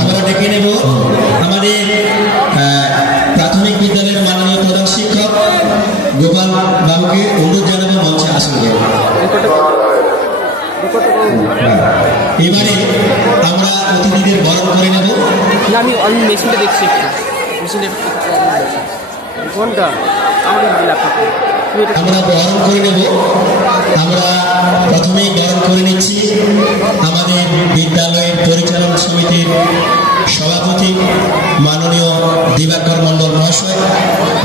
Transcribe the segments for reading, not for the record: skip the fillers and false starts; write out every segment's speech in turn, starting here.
আমরা ডেকে নেব আমাদের প্রাথমিক বিদ্যালয়ের মাননীয় প্রধান শিক্ষক গোপাল বাবুকে অনুরোধ জানাবো মঞ্চে আসুন। এবারে আমরা অতিথিদের বরণ করে নেব। আমি মেশিনটা দেখছি কোনটা আমরা বরণ করে নেব। আমরা প্রথমেই বরণ করে নিচ্ছি আমাদের বিদ্যালয়ের পরিচালন সমিতির সভাপতি মাননীয় দিবাকর মণ্ডল মহাশয়।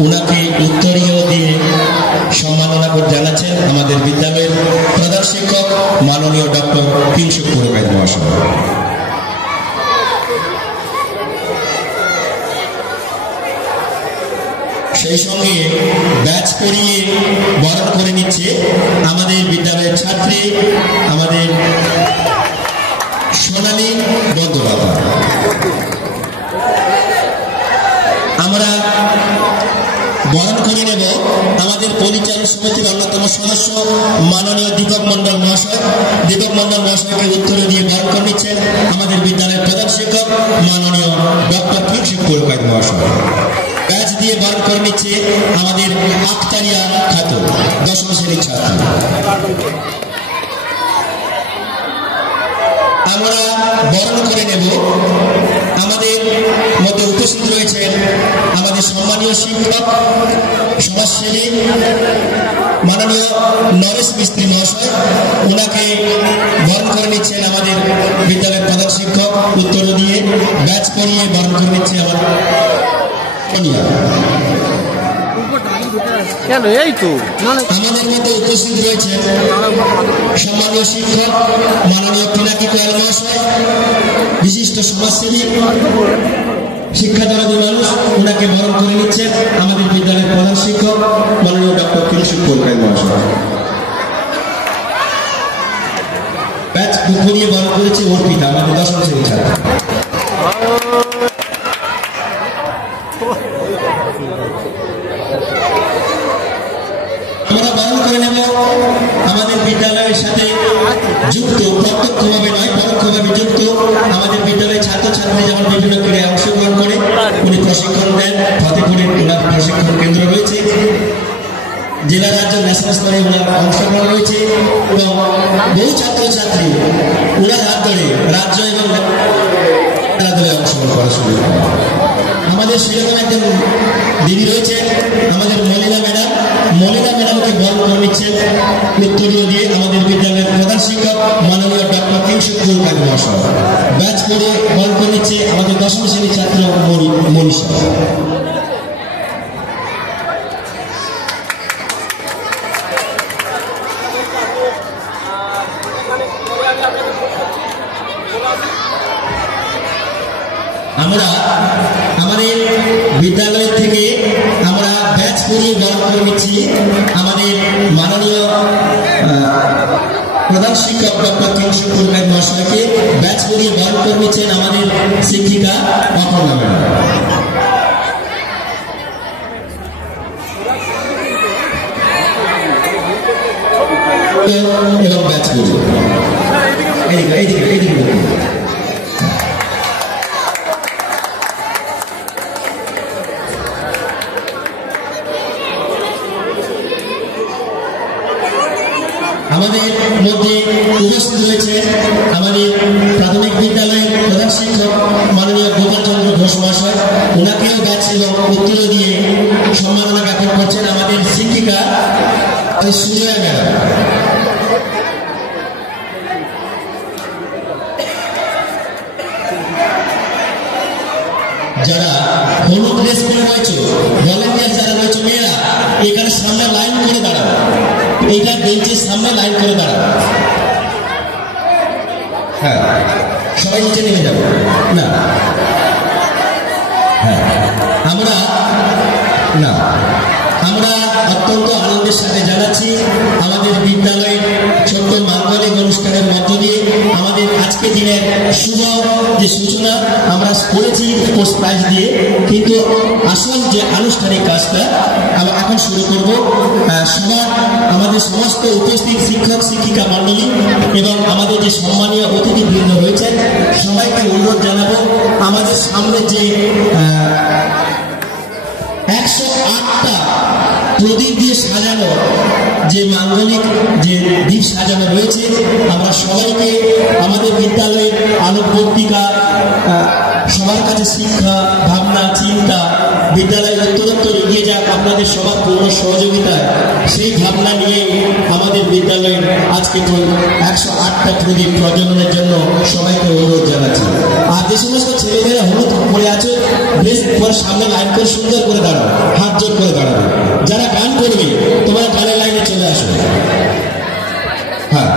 উনাকে উত্তরীয় দিয়ে সম্মাননা করে জানাচ্ছেন আমাদের বিদ্যালয়ের প্রধান শিক্ষক মাননীয় ডক্টর কিংশুক পুরকাইত মহাশয়। সেই সঙ্গে ব্যাচ করিয়ে বরণ করে নিচ্ছে আমাদের বিদ্যালয়ের ছাত্রী আমাদের সোনালী বন্দ্যোপাধ্যায়। আমরা বরণ করে নেব আমাদের পরিচালন সমিতির অন্যতম সদস্য মাননীয় দীপক মণ্ডল মহাশয়। দীপক মণ্ডল মহাশয়কে উত্তরে দিয়ে বরণ করে নিচ্ছেন আমাদের বিদ্যালয়ের প্রধান শিক্ষক মাননীয় ডক্টর কিংশুক পুরকাইত মহাশয়। ব্যাচ দিয়ে বরণ করে নিচ্ছে আমাদের আখতারিয়া খাতুন, 10ম শ্রেণীর ছাত্র। আমরা বরণ করে নেব আমাদের মধ্যে উপস্থিত রয়েছেন আমাদের সম্মানীয় শিক্ষক সমাজসেবী মাননীয় নরেশ মিস্ত্রি মহাশয়। ওনাকে বরণ করে নিচ্ছেন আমাদের বিদ্যালয়ের প্রধান শিক্ষক উত্তর দিয়ে ব্যাচ করিয়ে বরণ করে নিচ্ছে আমাদের আমাদের মধ্যে উপস্থিত রয়েছেন সম্মানীয় শিক্ষক মাননীয় পিনাকি কোয়াল মহাশয়, বিশিষ্ট সমাজসেবী শিক্ষাদরদী মানুষ। ওনাকে বরণ করে নিচ্ছেন আমাদের বিদ্যালয়ের প্রধান শিক্ষক মাননীয় ডক্টর কিংশুক পুরকাইত মহাশয়। ব্যাচ করিয়ে বরণ করেছে অর্পিতা, আমাদের 10ম শ্রেণীর ছাত্র। আমরা বরণ করে নেব আমাদের বিদ্যালয়ের সাথে যুক্ত, প্রত্যক্ষভাবে নয় পরোক্ষভাবে যুক্ত আমাদের বিদ্যালয়ের ছাত্রছাত্রী যেমন বিভিন্ন ক্রীড়ায় অংশগ্রহণ করে উনি প্রশিক্ষণ দেন। ফতেপুরে ওনার প্রশিক্ষণ কেন্দ্র রয়েছে, জেলা রাজ্য ন্যাশনাল স্তরে ওনার অংশগ্রহণ রয়েছে এবং বহু ছাত্রছাত্রী ওনার হাত ধরে রাজ্য এবং খেলাধুলায় অংশগ্রহণ করা শুরু করে। আমাদের সেরকম একজন দিদি রয়েছে আমাদের মলিনা ম্যাডাম। মলিনা ম্যাডামকে বরণ করে নিচ্ছেন উত্তরীয় দিয়ে আমাদের বিদ্যালয়ের প্রধান শিক্ষক মাননীয় ডক্টর কিংশুক পুরকাইত মহাশয়। ব্যাচ করে বরণ করে নিচ্ছে আমাদের 10ম শ্রেণীর ছাত্র মনীষা। আমরা আমাদের বিদ্যালয় থেকে আমরা ব্যাচ করিয়ে বরণ করে নিচ্ছি আমাদের মাননীয় প্রধান শিক্ষক ডক্টর কিংশুক পুরকাইত মহাশয়কে। ব্যাচ করিয়ে বরণ করে নিচ্ছেন আমাদের শিক্ষিকা অপর্ণা ম্যাডাম। এবং ব্যাচ করিয়ে এইদিকে আমাদের মধ্যে উপস্থিত রয়েছে আমাদের প্রাথমিক বিদ্যালয়ের প্রধান শিক্ষক মাননীয় গোপাল চন্দ্র ঘোষ মহাশয়। ওনাকেও ব্যাচ এবং উত্তর দিয়ে সম্মাননা জ্ঞাপন করছেন আমাদের শিক্ষিকা সুজয়া ম্যাডাম। যারা হলুদ ড্রেস পরে রয়েছে ভলেন্টিয়ার যারা রয়েছে মেয়েরা, এখানে সামনে লাইন করে দাঁড়াবে, এইটা বেঞ্চের সামনে লাইন করে দাঁড়াবে। হ্যাঁ, সবাই নিচে নেমে যাবে না। হ্যাঁ, আমরা অত্যন্ত আনন্দের সাথে জানাচ্ছি আমাদের বিদ্যালয়ের ছোট্ট মাঙ্গলিক অনুষ্ঠানের মধ্য দিয়ে আমাদের আজকে দিনের শুভ যে সূচনা আমরা করেছি পোস্ট প্রাইজ দিয়ে, কিন্তু আসল যে আনুষ্ঠানিক কাজটা আমরা এখন শুরু করব। সবার আমাদের সমস্ত উপস্থিত শিক্ষক শিক্ষিকা মণ্ডলী এবং আমাদের যে সম্মানীয় অতিথিবৃন্দ রয়েছেন সবাইকে অনুরোধ জানাবো আমাদের সামনে যে 108টা প্রদীপ দিয়ে সাজানো যে মাঙ্গলিক যে দ্বীপ সাজানো রয়েছে, আমরা সবাইকে আমাদের বিদ্যালয়ের আলোকবর্তিকা, সবার কাছে শিক্ষা, ভাবনা, চিন্তা, বিদ্যালয় উত্তরোত্তর এগিয়ে যাক আপনাদের সবার পূর্ণ সহযোগিতায়, সেই ভাবনা নিয়ে আমাদের বিদ্যালয়ের আজকে 108টা প্রদীপ প্রজ্বলনের জন্য সবাইকে অনুরোধ জানাচ্ছি। আর যে সমস্ত ছেলেমেয়েরা হলুদ পড়ে আছে, বেশ পরে সামনে লাইন করে সুন্দর করে দাঁড়াবে, হাত জোর করে দাঁড়াবে। যারা গান করবে তোমরা গানের লাইনে চলে আসো। হ্যাঁ,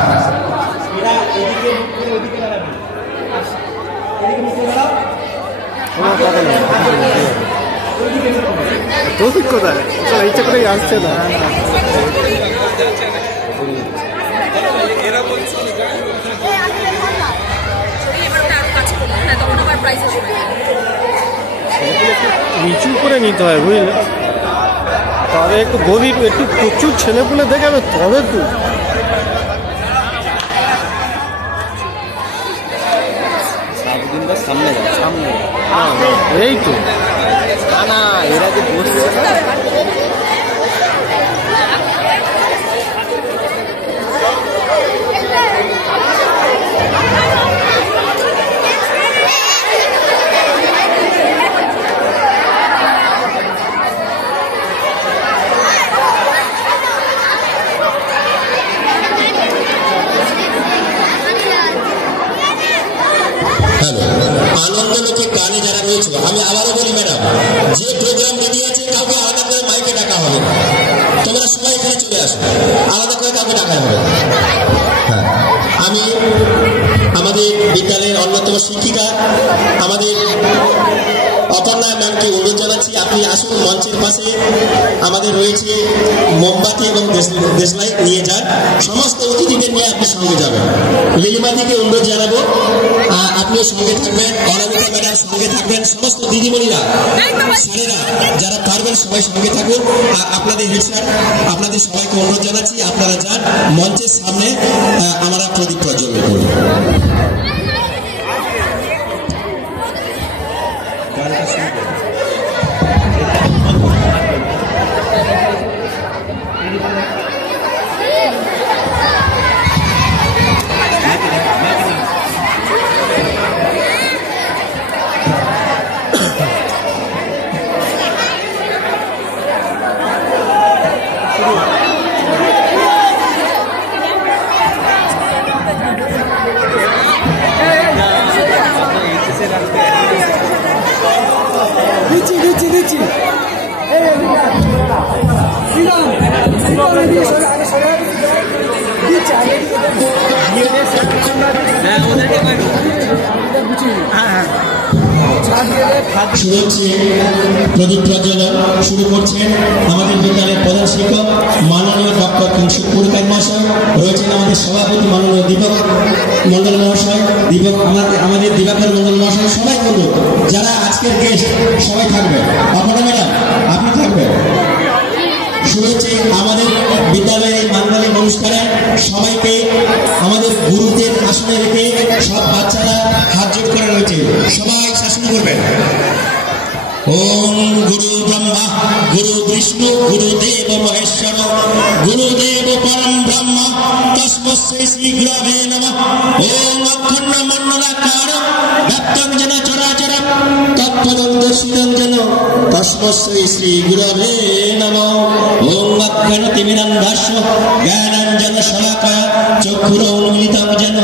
তৌফিক কোথায়? ইচ্ছা করে আসছে না। নিচু করে নিতে হয়, বুঝলে? তবে একটু গভীর, একটু প্রচুর ছেলেপুলে দেখাবে তবে তো। সামনে সামনে এই তো না, এরা যে বসছে আনন্দলোকে গানে যারা রয়েছে, আমি আবারও বলি ম্যাডাম, যে প্রোগ্রাম রেডি আছে কাউকে আলাদা করে মাইকে ডাকা হবে না, তোমরা সবাই এখানে চলে আসো, আলাদা করে কাউকে ডাকা হবে। হ্যাঁ, আমি আমাদের বিদ্যালয়ের অন্যতম শিক্ষিকা আমাদের অপর্ণা ম্যামকে অনুরোধ জানাচ্ছি, আপনি আসুন মঞ্চের পাশে। আমাদের রয়েছে মোমবাতি এবং দেশলাই নিয়ে যান, সমস্ত অতিথিদের নিয়ে আপনি সঙ্গে যাবেন। লিলিমাদিকে অনুরোধ জানাবো আপনিও সঙ্গে থাকবেন, অনামিকা ম্যাডাম সঙ্গে থাকবেন, সমস্ত দিদিমণিরা, স্যারেরা যারা পারবেন সবাই সঙ্গে থাকুন। আপনাদের হেড স্যার, আপনাদের সবাইকে অনুরোধ জানাচ্ছি আপনারা যান মঞ্চের সামনে, আমরা প্রদীপ প্রজ্বলন করব। প্রদীপ প্রজ্বলন শুরু করছেন আমাদের বিদ্যালয়ের প্রধান শিক্ষক মাননীয় ডক্টর কিংশুক মহাশয়, রয়েছেন আমাদের সভাপতি মাননীয় দীপক মন্ডল মহাশয়, আমাদের দিবাকর মন্ডল মহাশয়, সবাই বলবো যারা আজকের গেস্ট সবাই থাকবেন। আপনারা ম্যাডাম আপনি থাকবেন। শুরু হচ্ছে আমাদের বিদ্যালয়ের এই মাঙ্গলিক অনুষ্ঠানে, সবাইকে আমাদের গুরুদের আসনে রেখে সব বাচ্চারা হাত জোট করে রয়েছে, সবাই শাসন করবেন। ওম গুরু ব্রহ্মা গুরু বিষ্ণু গুরুদেব মহেশ্বর গুরুদেব পরম ব্রহ্ম তস্মৈ শ্রী গুরবে নমঃ। ওম অখণ্ড মণ্ডলাকার ব্যক্তং যেন চরাচর তৎপদং দর্শিতং যেন তস্মৈ শ্রী গুরবে নমঃ। ওম অজ্ঞানতিমিরান্ধস্য জ্ঞানাঞ্জন শলাকায়া চক্ষুরোন্মিলিতং যেন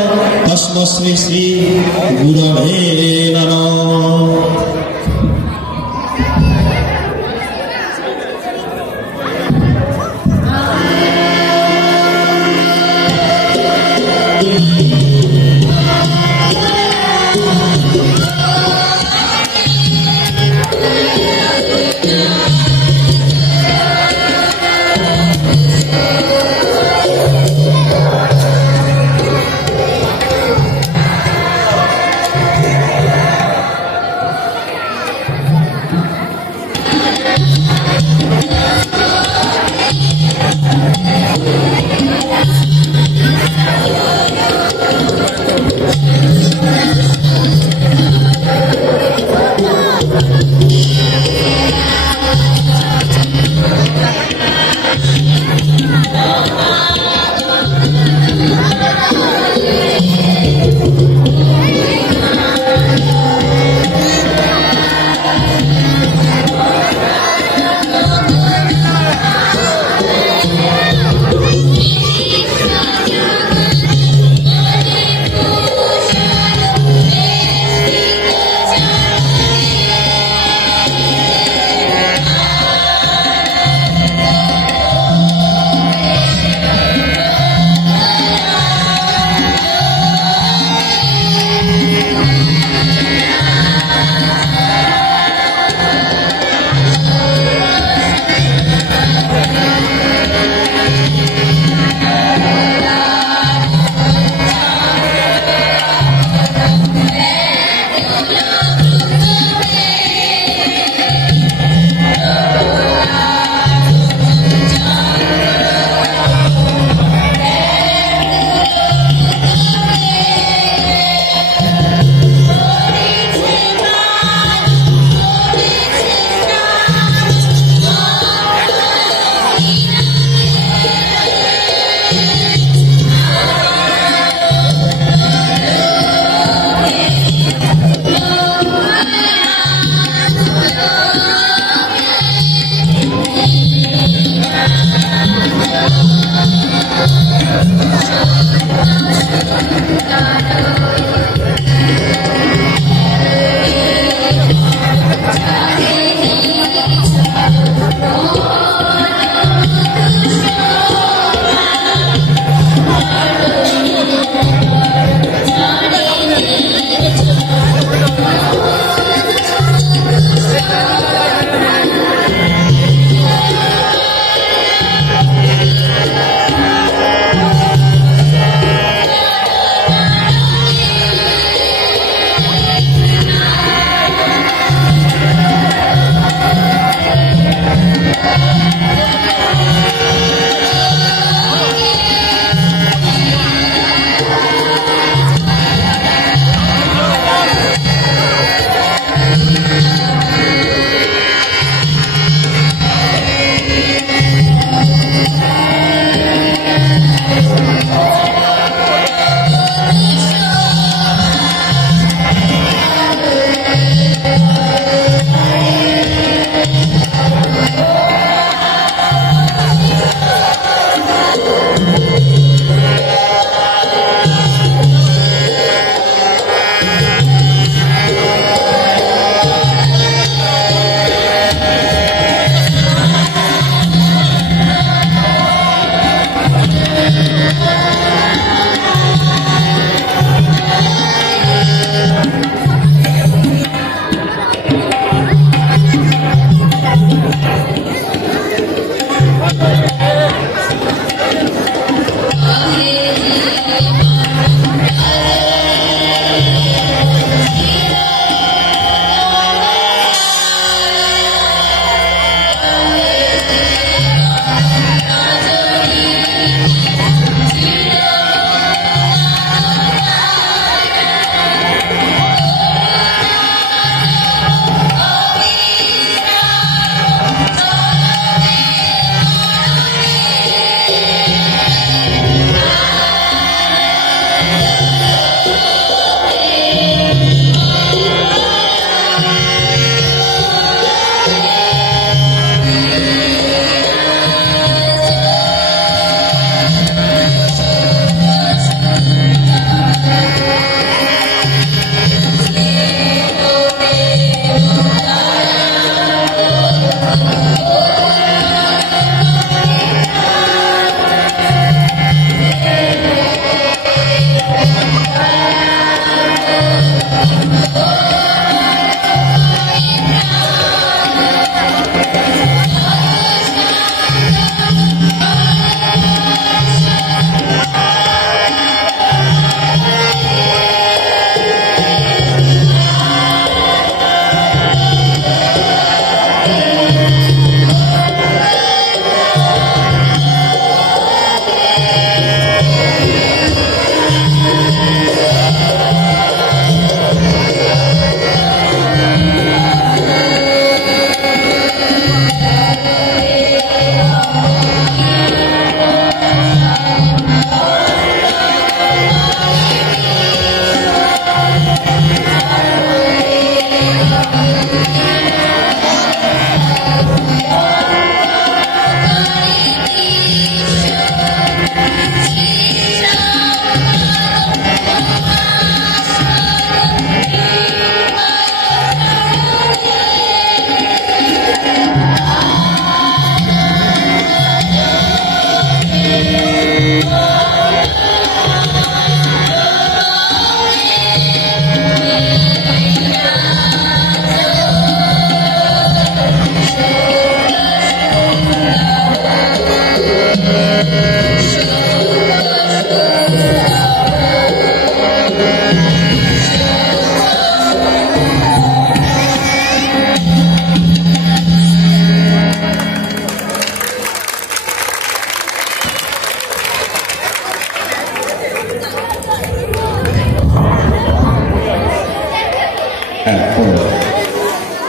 তস্মৈ শ্রী গুরবে নমঃ।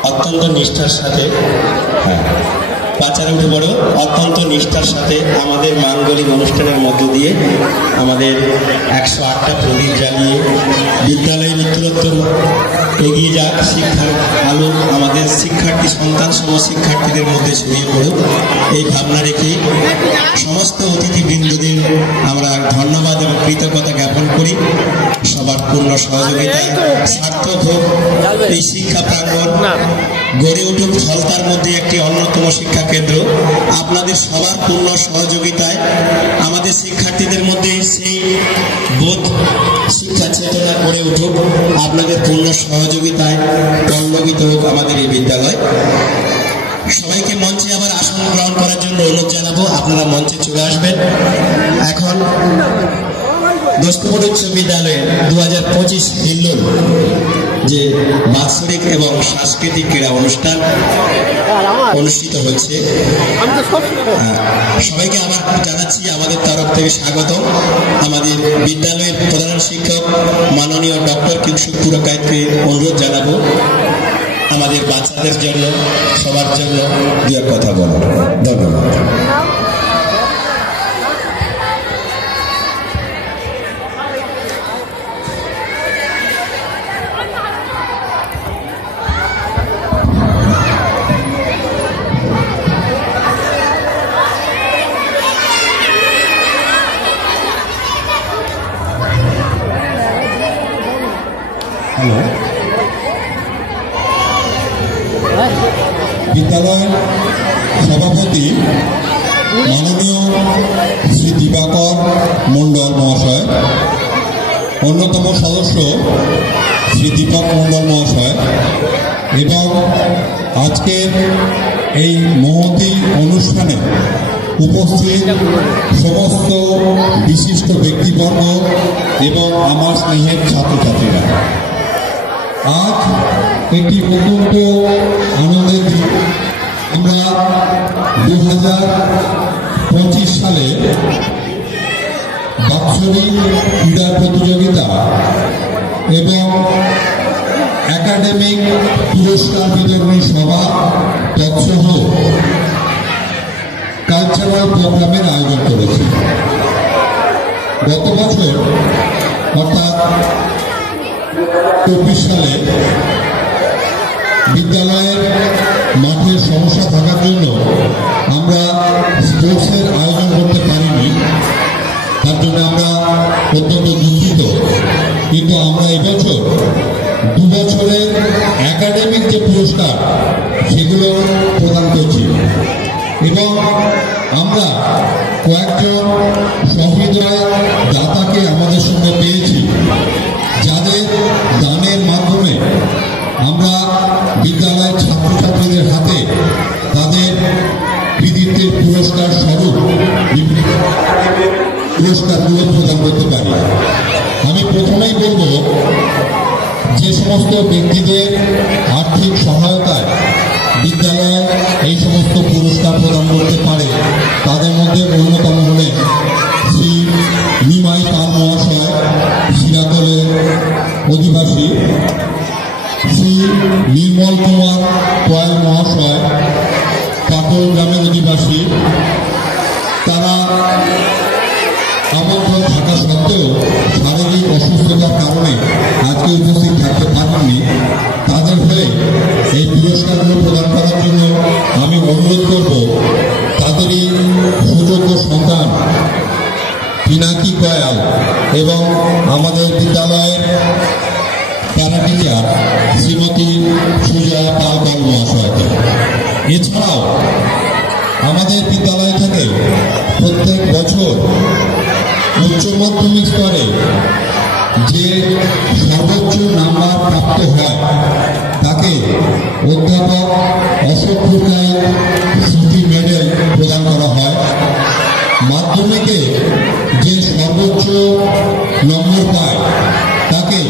অত্যন্ত নিষ্ঠার সাথে বাচ্চারা উঠে বড় অত্যন্ত নিষ্ঠার সাথে আমাদের মাঙ্গলিক অনুষ্ঠানের মধ্য দিয়ে আমাদের 108টা প্রদীপ জ্বালিয়ে বিদ্যালয়ের উত্তরোত্তর এগিয়ে যাক, শিক্ষার আলো আমাদের শিক্ষার্থী সন্তান সম শিক্ষার্থীদের মধ্যে ছড়িয়ে পড়ুক, এই ভাবনা রেখে সমস্ত অতিথিবৃন্দদের আমরা ধন্যবাদ এবং কৃতজ্ঞতা জ্ঞাপন করি। সবার পূর্ণ সহযোগিতায় সার্থক হোক এই শিক্ষা প্রাঙ্গণ, গড়ে উঠুক ফলতার মধ্যে একটি অন্যতম শিক্ষা কেন্দ্র। আপনাদের সবার পূর্ণ সহযোগিতায় আমাদের শিক্ষার্থীদের মধ্যে সেই বোধ শিক্ষা চেতনা গড়ে উঠুক, আপনাদের পূর্ণ সহযোগিতায় পল্লবিত হোক আমাদের এই বিদ্যালয়। সবাইকে মঞ্চে আবার আসন গ্রহণ করার জন্য অনুরোধ জানাবো, আপনারা মঞ্চে চলে আসবেন। এখন দোস্তপুর উচ্চ বিদ্যালয়ের 2025 হিল্লোল যে বাৎসরিক এবং সাংস্কৃতিক ক্রীড়া অনুষ্ঠান অনুষ্ঠিত হচ্ছে, সবাইকে আবার জানাচ্ছি আমাদের তরফ থেকে স্বাগত। আমাদের বিদ্যালয়ের প্রধান শিক্ষক মাননীয় ডক্টর কিংসুক পুরকাইতকে অনুরোধ জানাবো আমাদের বাচ্চাদের জন্য সবার জন্য দু এক কথা বলো। ধন্যবাদ। হ্যালো, বিদ্যালয়ের সভাপতি মাননীয় শ্রী দিবাকর মণ্ডল মহাশয়, অন্যতম সদস্য শ্রী দীপক মণ্ডল মহাশয় এবং আজকের এই মহতী অনুষ্ঠানে উপস্থিত সমস্ত বিশিষ্ট ব্যক্তিবর্গ এবং আমার স্নেহের ছাত্রছাত্রীরা, আজ একটি অত্যন্ত আনন্দের দিন। আমরা 2025 সালে বাৎসরিক ক্রীড়া প্রতিযোগিতা এবং একাডেমিক পুরস্কার বিতরণী সভা তৎসহ কালচারাল প্রোগ্রামের আয়োজন করেছি। গত বছর অর্থাৎ 24 সালে বিদ্যালয়ের মাঠের সমস্যা থাকার জন্য আমরা স্পোর্টসের আয়োজন করতে পারিনি, তার জন্য আমরা অত্যন্ত দুঃখিত। কিন্তু আমরা এবছর 2 বছরের একাডেমিক যে পুরস্কার সেগুলো প্রদান করছি এবং আমরা কয়েকজন সহৃদয় দাতাকে আমাদের সঙ্গে পেয়েছি, যাদের দানের মাধ্যমে আমরা বিদ্যালয়ের ছাত্রছাত্রীদের হাতে তাদের কৃতিত্বের পুরস্কার স্বরূপ পুরস্কারগুলো প্রদান করতে পারি। আমি প্রথমেই বলব, যে সমস্ত ব্যক্তিদের আর্থিক সহায়তায় বিদ্যালয় এই সমস্ত পুরস্কার প্রদান করতে পারে, তাদের মধ্যে অন্যতম হলেন শ্রী নিমাই পাল মহাশয়, সিরাতলের অধিবাসী, শ্রী নির্মল কুমার কয়াল মহাশয়, কাকল গ্রামের অধিবাসী। তারা আমন্ত্রণ থাকা সত্ত্বেও শারীরিক অসুস্থতার কারণে আজকে উপস্থিত থাকতে পারেননি। তাদের হয়ে এই পুরস্কারগুলো প্রদান করার জন্য আমি অনুরোধ করব, তাদেরই সুযোগ্য সন্তান পিনাকি কয়াল এবং আমাদের বিদ্যালয়ের প্যারা টিচার শ্রীমতী সুজয়া পালকর মহাশয়কে। এছাড়াও আমাদের বিদ্যালয় থেকে প্রত্যেক বছর উচ্চ মাধ্যমিক স্তরে যে সর্বোচ্চ নাম্বার প্রাপ্ত হয় তাকে অধ্যাপক অশোক পুরকাইত স্মৃতি মেডেল প্রদান করা হয়। মাধ্যমিকে যে সর্বোচ্চ নম্বর পায় তাকে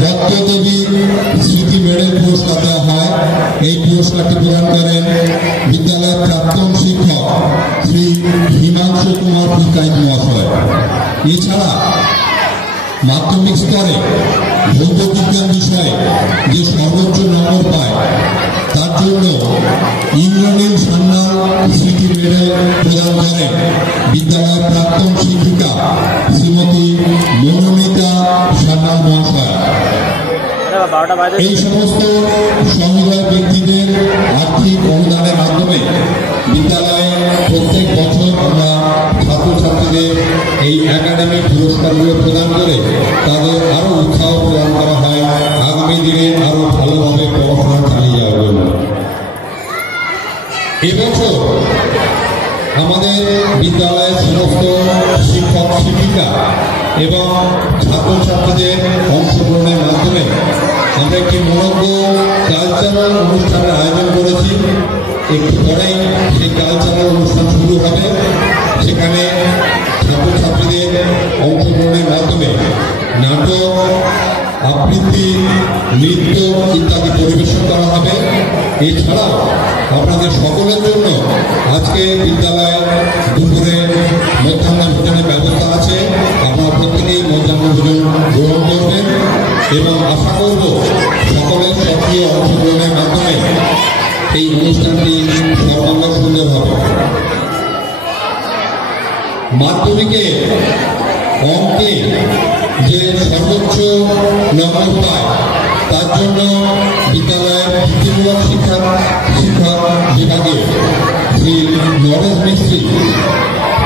পদ্মদেবী স্মৃতি মেডেল পুরস্কার দেওয়া হয়। এই পুরস্কারটি প্রদান করেন বিদ্যালয়ের প্রাক্তন শিক্ষক শ্রী হিমাংশু কুমার পুরকাইত মহাশয়। এছাড়া মাধ্যমিক স্তরে ভৌত বিজ্ঞান বিষয়ে যে সর্বোচ্চ নম্বর পায় তার জন্য ইন্দ্রনীল সান্যাল স্মৃতি মেডেল প্রদান করেন বিদ্যালয়ের প্রাক্তন শিক্ষিকা শ্রীমতী মনোমিতা সান্যাল মহাশয়। এই সমস্ত সহৃদয় ব্যক্তিদের আর্থিক অনুদানের মাধ্যমে বিদ্যালয়ে প্রত্যেক বছর আমরা ছাত্রছাত্রীদের এই একাডেমিক পুরস্কারগুলো প্রদান করে তাদের আরো উৎসাহ প্রদান করা হয় আগামী দিনে আরো ভালোভাবে পড়াশোনা চালিয়ে যাওয়ার জন্য। এবছর আমাদের বিদ্যালয়ের সমস্ত শিক্ষক শিক্ষিকা এবং ছাত্রছাত্রীদের অংশগ্রহণের মাধ্যমে আমরা একটি মনোজ্ঞ কালচারাল অনুষ্ঠানের আয়োজন করেছি। একটু পরেই সেই কালচারাল অনুষ্ঠান শুরু হবে। সেখানে ছাত্রছাত্রীদের অংশগ্রহণের মাধ্যমে নাটক, আবৃত্তি, নৃত্য ইত্যাদি পরিবেশন করা হবে। এছাড়াও আপনাদের সকলের জন্য আজকে বিদ্যালয়ে দুপুরে মধ্যাহ্ন ভোজনের ব্যবস্থা আছে। আপনারা প্রত্যেকেই মধ্যাহ্ন ভোজন গ্রহণ করবেন এবং আশা করব সকলের সক্রিয় অংশগ্রহণের মাধ্যমে এই অনুষ্ঠানটি সর্বাঙ্গ সুন্দর হবে। মাধ্যমিকে অঙ্কে যে সর্বোচ্চ নম্বর পায় তার জন্য বিদ্যালয়ের বৃত্তিমূলক শিক্ষক বিভাগে শ্রী নরেশ মিস্ত্রি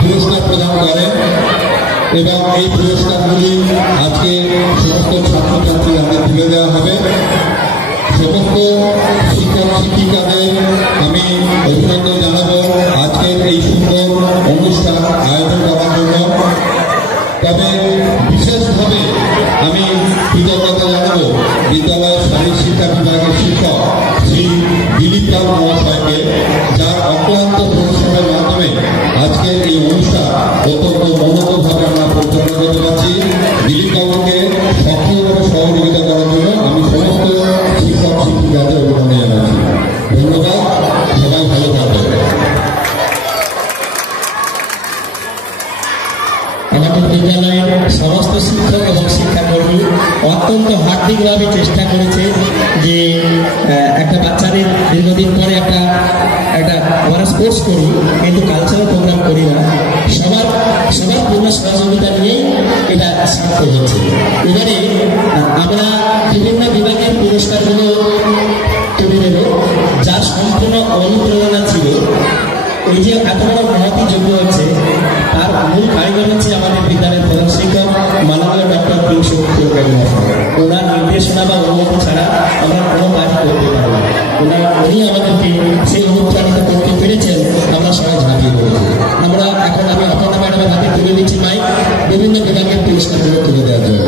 পুরস্কার প্রদান করেন এবং এই পুরস্কারগুলি আজকে সমস্ত ছাত্রছাত্রীর হাতে তুলে দেওয়া হবে। সমস্ত শিক্ষক শিক্ষিকাদের আমি অভিনন্দন জানাবো আজকের এই সুন্দর অনুষ্ঠান আয়োজন করার জন্য। তবে বিশেষভাবে আমি কৃতজ্ঞতা জানাবো বিদ্যালয়ের শারীরিক শিক্ষা বিভাগের শিক্ষক শ্রী দিলীপ পাল মহাশয়কে, যার অক্লান্ত পরিশ্রমের মাধ্যমে আজকের এই অনুষ্ঠান অত্যন্ত মনোজ্ঞভাবে আমরা পরিচালনা করতে পারছি। দিলীপ বাবুকে সক্রিয়ভাবে সহযোগিতা করার জন্য আমি সমস্ত শিক্ষক শিক্ষিকাদের অভিনন্দন জানাচ্ছি। ধন্যবাদ, সবাই ভালো থাকবেন। আমাদের বিদ্যালয়ের সমস্ত শিক্ষক এবং শিক্ষাকর্মী অত্যন্ত হার্দিকভাবে চেষ্টা করেছে যে একটা বাচ্চাদের দীর্ঘদিন পরে একটা আমরা স্পোর্টস করি কিন্তু কালচারাল প্রোগ্রাম করি না, সবার পূর্ণ সহযোগিতা নিয়েই এটা সার্থক হচ্ছে। এবারে আমরা বিভিন্ন বিভাগের পুরস্কারগুলো তুলে দেব। যার সম্পূর্ণ অনুপ্রেরণা ছিল এই যে এত বড় মহতি যোগ্য হচ্ছে তার মূল কারিগর হচ্ছে আমাদের বিদ্যালয়ের প্রধান শিক্ষক মাননীয় ডক্টর পিংশু পুরকাইত মহাশয়। ওনার নির্দেশনা বা অনুমতি ছাড়া আমরা কোনো কাজ করতে পারি না। উনি আমাদেরকে সেই অনুপ্রাণিত করতে পেরেছেন, আমরা সবাই ঝাঁপিয়ে পড়েছি। আমি অপর্ণা ম্যাডামের হাতে তুলে দিচ্ছি মাইক বিভিন্ন বিভাগের পুরস্কারগুলো তুলে দেওয়ার জন্য।